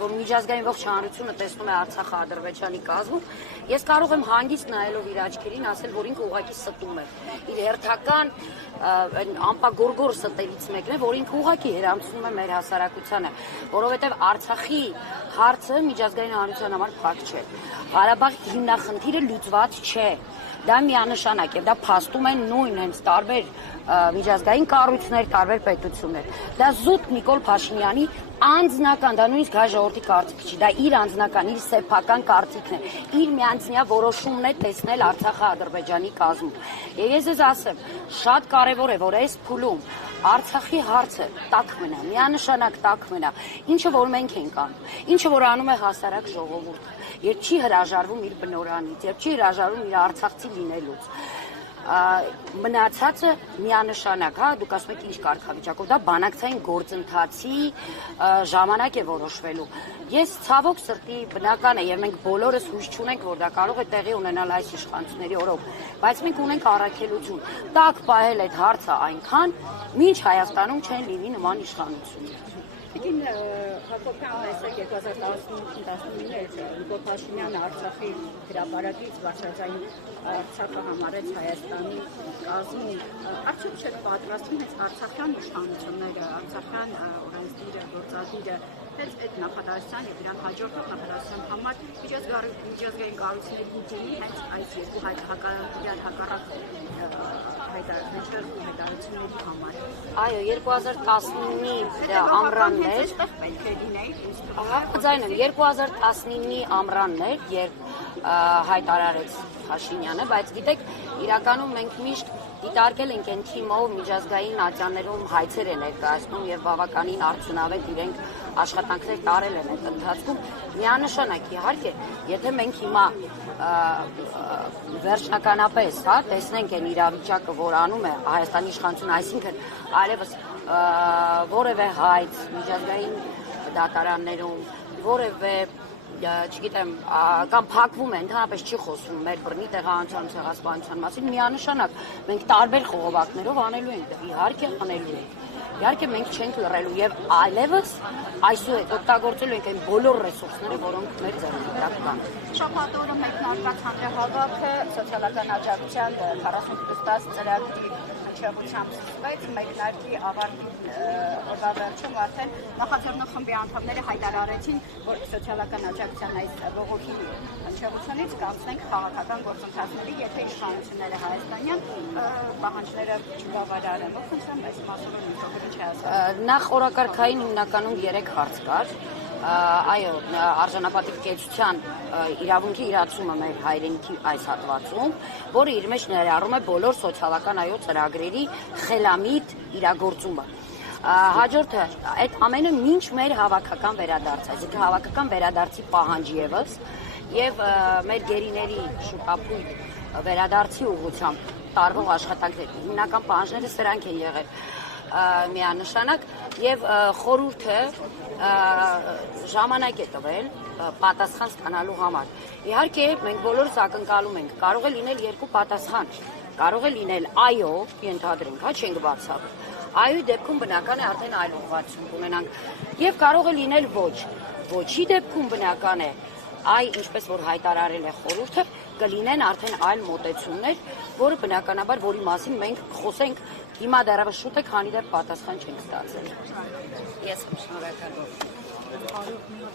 որ միջազգային ողջ հանրությունը տեսնում է Արցախը Ադրբեջանի կազմում, ես կարող եմ հանգիստ նայելով իր աչքերին ասել, որ ինքը ուղղակի ստում է։ Իր հերթական ամպագորգոր ստերից մեկն է, որ ինքը ուղղակի հերամցնում է մեր հասարակությանը, որովհետև Արցախի հարցը միջազգային հանրության համար փակ չէ։ Ղարաբաղի հիմնախնդիրը լուծված չէ։ Դա միանշանակ է, դա փաստում են նույն հենց տարբեր միջազգային կառույցներ, տարբեր պետություններ։ Դա զուտ Նիկոլ Փաշինյանի անձնական, դա նույնիսկ հայ ժողովրդի կարծիք չի, դա իր անձնական, իր սեփական կարծիքն է, իր միանձնյա որոշումն է տեսնել Արցախը Ադրբեջանի կազմում։ Եվ ես ձեզ ասեմ, շատ կարևոր է, որ այս փուլում Արցախի հարցը տաք մնա, միանշանակ տաք մնա, ինչը որ մենք ենք անում, ինչը որ անում է հասարակ ժողովուրդը, երբ չի հրաժարվում իր բնորանից, երբ չի հրաժարվում իր արցախցի լինելուց։ Մնացածը միանշանակ, հա, դուք ասում եք ինչ կարգավիճակով, դա բանակցային գործընթացի ժամանակ է որոշվելու։ Ես ցավոք սրտի բնական է եւ մենք բոլորս հույս չունենք, որ դա կարող է տեղի ունենալ այս իշխանությունների օրոք, բայց մենք ունենք առաքելություն։ Տակ պահել այդ հարցը այնքան, մինչ Հայաստանում չեն լինի նման իշխանություն։ Տիկին Հակոբյան այսօր 2015-19 Նիկոլ Փաշինյանը Արցախի հրապարակից բարձրաձայն Արցախը համարեց Հայաստանի կազմում, արդյոք չէ պատրաստվում հենց արցախյան իշխանությունները, արցախյան օրենսդիրը, գործադիրը հենց այդ նախադասության եւ իրան հաջորդող նախադասության համար միջազգային կառույցների դիմի հենց այս երկու հակառակ հայտարարությունների համար։ Այո, 2019-ի ամռաններ, ձայնեմ, 2019-ի ամռաններ, երբ հայտարարեց Փաշինյանը, բայց գիտեք, իրականում մենք միշտ դիտարկել ենք այն թիմով միջազգային ատյաններում հայցեր է ներկայացնում եւ բավականին արդյունավետ իրենք աշխատանքներ տարել են այդ ընթացքում։ Միանշանակ իհարկե, եթե մենք հիմա վերջնականապես, հա, տեսնենք այն իրավիճակը, որ անում է Հայաստանի իշխանությունը, այսինքն այլևս որևէ հայց միջազգային դատարաններում, որևէ չգիտեմ, կամ փակվում է, ընդհանրապես չի խոսում մեր բռնի տեղահանության ցեղասպանության մասին, միանշանակ մենք տարբեր խողովակներով անելու ենք, իհարկե անելու ենք։ Իհարկե մենք չենք լռելու եւ այլևս այսուհետ օգտագործելու ենք այն բոլոր ռեսուրսները, որոնք մեր ձեռնարկած կան։ Շաբաթ օրը մեկնարկած հանրահավաքը սոցիալական աջակցության 40+10 ծրագրի հնչեղությամբ սկսվեց, մեկնարկի ավարտի օրվա վերջում արդեն նախաձեռնող խմբի անդամները հայտարարեցին, որ սոցիալական աջակցության այս բողոքի հնչեղությունից կանցնենք քաղաքական գործընթացների, եթե իշխանությունները հայաստանյան պահանջները չբավարարեն։ Ողջույն, այս մասով մի փոքր ինչ ասած։ Նախ օրակարգային հիմնականում 3 հարց կար։ Այո, արժանապատիվ կեցության իրավունքի իրացումը մեր հայրենիքի այս հատվածում, որը իր մեջ ներառում է բոլոր սոցիալական ծրագրերի խելամիտ իրագործումը։ Հաջորդը, այդ ամենը մինչ մեր հավաքական վերադարձ, այսինքն հավաքական վերադարձի պահանջ ևս եւ մեր գերիների շուտապույտ վերադարձի ուղղությամբ տարվող աշխատանքներ, հիմնական պահանջները սրանք են եղել միանշանակ եւ խորհուրդը ժամանակ է տվել պատասխան ստանալու համար։ Իհարկե, մենք բոլորս ակնկալում ենք, կարող է լինել 2 պատասխան, կարող է լինել այո, ենթադրենք, հա, չենք բացառում։ Այոյի դեպքում բնական է արդեն այլ ուղղություն կունենանք եւ կարող է լինել ոչ։ Ոչի դեպքում բնական է այ ինչպես որ հայտարարել է խորհուրդը, կլինեն արդեն այլ մոտեցումներ, որը բնականաբար որի մասին մենք խոսենք հիմա դեռևս շուտ է, քանի դեռ պատասխան չենք ստացել։ Ես շնորհակալ եմ։